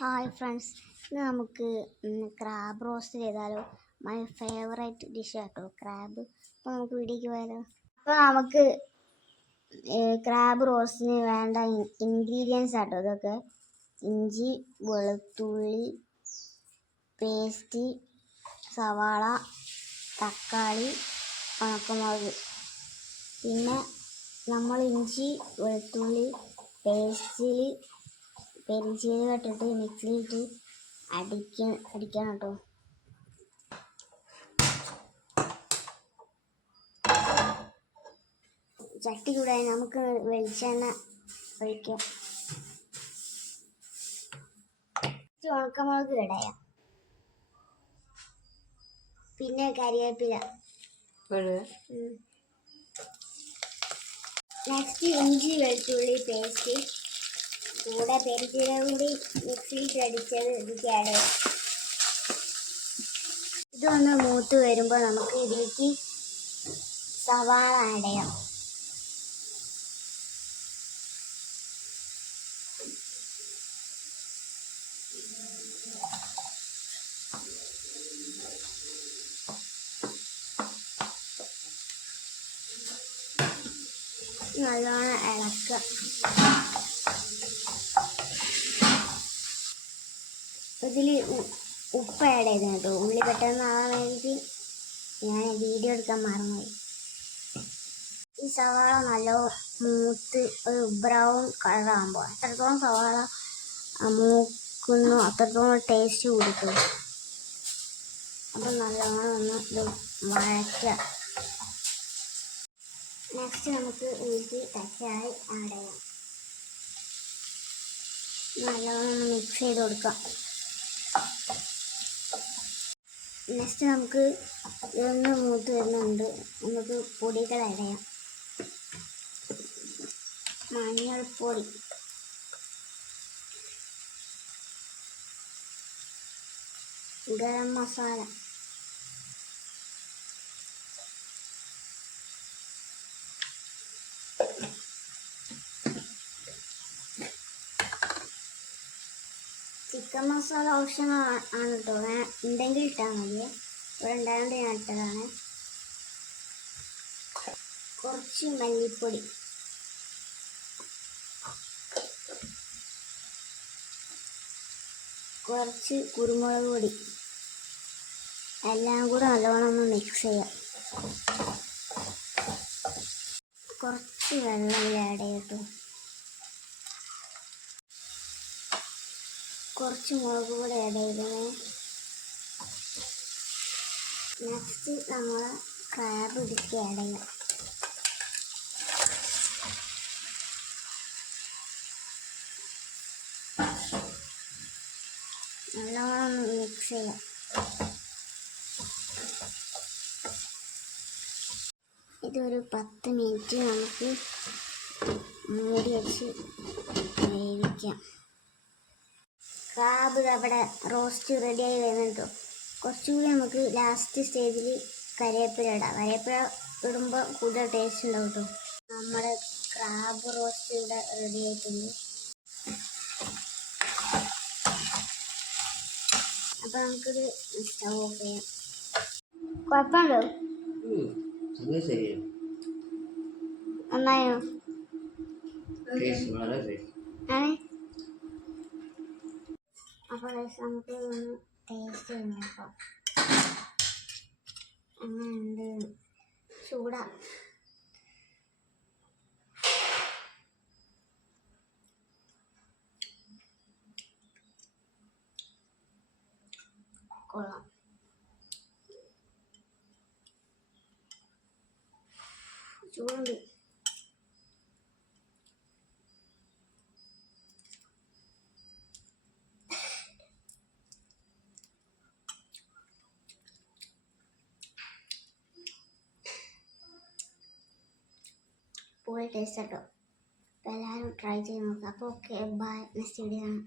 Hi friends, ഇന്ന് നമുക്ക് crab roast ചെയ്താലോ. മൈ ഫേവറേറ്റ് ഡിഷ് ആട്ടോ ക്രാബ്. അപ്പോൾ നമുക്ക് വീഡിയോക്ക് പോയാലോ. അപ്പോൾ നമുക്ക് ക്രാബ് റോസ്റ്റിന് വേണ്ട ഇൻഗ്രീഡിയൻസ് ആട്ടോ ഇതൊക്കെ: ഇഞ്ചി, വെളുത്തുള്ളി പേസ്റ്റ്, സവാള, തക്കാളി, ഉണക്കമുളക്. പിന്നെ നമ്മൾ ഇഞ്ചി വെളുത്തുള്ളി പേസ്റ്റിൽ പെരിഞ്ചീരകം ഇട്ടിട്ട് മിക്സിയിലിട്ട് അടിക്കണം കേട്ടോ. ചട്ടി ചൂടായി നമുക്ക് വെളിച്ചെണ്ണ ഒഴിക്കാം. ഉണക്കമുളക് ഇടയാം, പിന്നെ കരിവേപ്പില. നെക്സ്റ്റ് ഇഞ്ചി വെളുത്തുള്ളി പേസ്റ്റ്, കൂടെ പെരിഞ്ചീരകം കൂടി മിക്സിയിൽ അടിച്ചത് ഇതിലേക്ക് ആഡ് ചെയ്യാം. ഇതൊന്ന് മൂത്ത് വരുമ്പോൾ നമുക്ക് ഇതിലേക്ക് സവാള ആഡ് ചെയ്യാം. നല്ലോണം ഇളക്കുക. ഇതിൽ ഉപ്പ് ആഡ് ചെയ്ത് കേട്ടോ. ഉള്ളി പെട്ടെന്ന് ആവാൻ വേണ്ടിയിട്ട് ഞാൻ വീഡിയോ എടുക്കാൻ മറന്നുപോയി. ഈ സവാള നല്ല മൂത്ത് ഒരു ബ്രൗൺ കളറാകുമ്പോൾ, എത്രത്തോളം സവാള മൂക്കുന്നു അത്രത്തോളം ടേസ്റ്റ് കൊടുക്കും. അപ്പം നല്ലോണം ഒന്ന് ഇത് വഴറ്റുക. നെക്സ്റ്റ് നമുക്ക് ഇതിലേക്ക് തക്കാളി ആഡ് ചെയ്യാം. നല്ലോണം ഒന്ന് മിക്സ് ചെയ്ത് കൊടുക്കാം. നെക്സ്റ്റ് നമുക്ക് ഇതൊന്ന് മൂത്ത് വരുന്നുണ്ട്, നമുക്ക് പൊടികൾ ആഡ് ചെയ്യാം. മഞ്ഞൾപ്പൊടി, ഗരം മസാല, ചിക്കൻ മസാല ഓപ്ഷൻ ആണ് കേട്ടോ. ഉണ്ടെങ്കിൽ ഇട്ടാൽ മതി. ഇവിടെ ഉണ്ടായതുകൊണ്ട് ഞാൻ ഇട്ടതാണ്. കുറച്ച് മല്ലിപ്പൊടി, കുറച്ച് കുരുമുളക് പൊടി, എല്ലാം കൂടെ നല്ലോണം ഒന്ന് മിക്സ് ചെയ്യാം. കുറച്ച് വെള്ളം ആഡ് ചെയ്യട്ടോ. കുറച്ച് മുളക് പൊടി ആഡ് ചെയ്തേ. നെക്സ്റ്റ് നമ്മൾ ക്രാബ് ഇതിലേക്ക് ആഡ് ചെയ്യാം. നല്ലോണം മിക്സ് ചെയ്യാം. ഇതൊരു 10 മിനിറ്റ് നമുക്ക് മൂടി വെച്ച് വേവിക്കാം. ക്രാബ് അവിടെ റോസ്റ്റ് റെഡിയായി വരുന്നുണ്ടോ. കുറച്ചുകൂടി നമുക്ക് ലാസ്റ്റ് സ്റ്റേജിൽ കരിവേപ്പില ഇടാം. കരിവേപ്പില ഇടുമ്പോൾ കൂടുതൽ ടേസ്റ്റ് ഉണ്ടാവും കേട്ടോ. നമ്മുടെ ക്രാബ് റോസ്റ്റ് ഇവിടെ റെഡി ആയിട്ടുണ്ട്. അപ്പോൾ നമുക്കിത് സ്റ്റൗ ഓഫ് ചെയ്യാം. കുഴപ്പമുണ്ടോ? നന്നായോ? ആണ്. അപ്പോൾ നമുക്ക് ഒന്ന് ടേസ്റ്റ് ചെയ്ത് നോക്കാം. അങ്ങനെയുണ്ട്. ചൂടാ. കൊള്ളാം. ചൂടുണ്ട്. പൊളി ടേസ്റ്റ് കേട്ടോ. അപ്പോൾ എല്ലാവരും ട്രൈ ചെയ്ത് നോക്കാം. അപ്പോൾ ഓക്കെ, ബൈ. നെക്സ്റ്റ് വീഡിയോ കാണാം.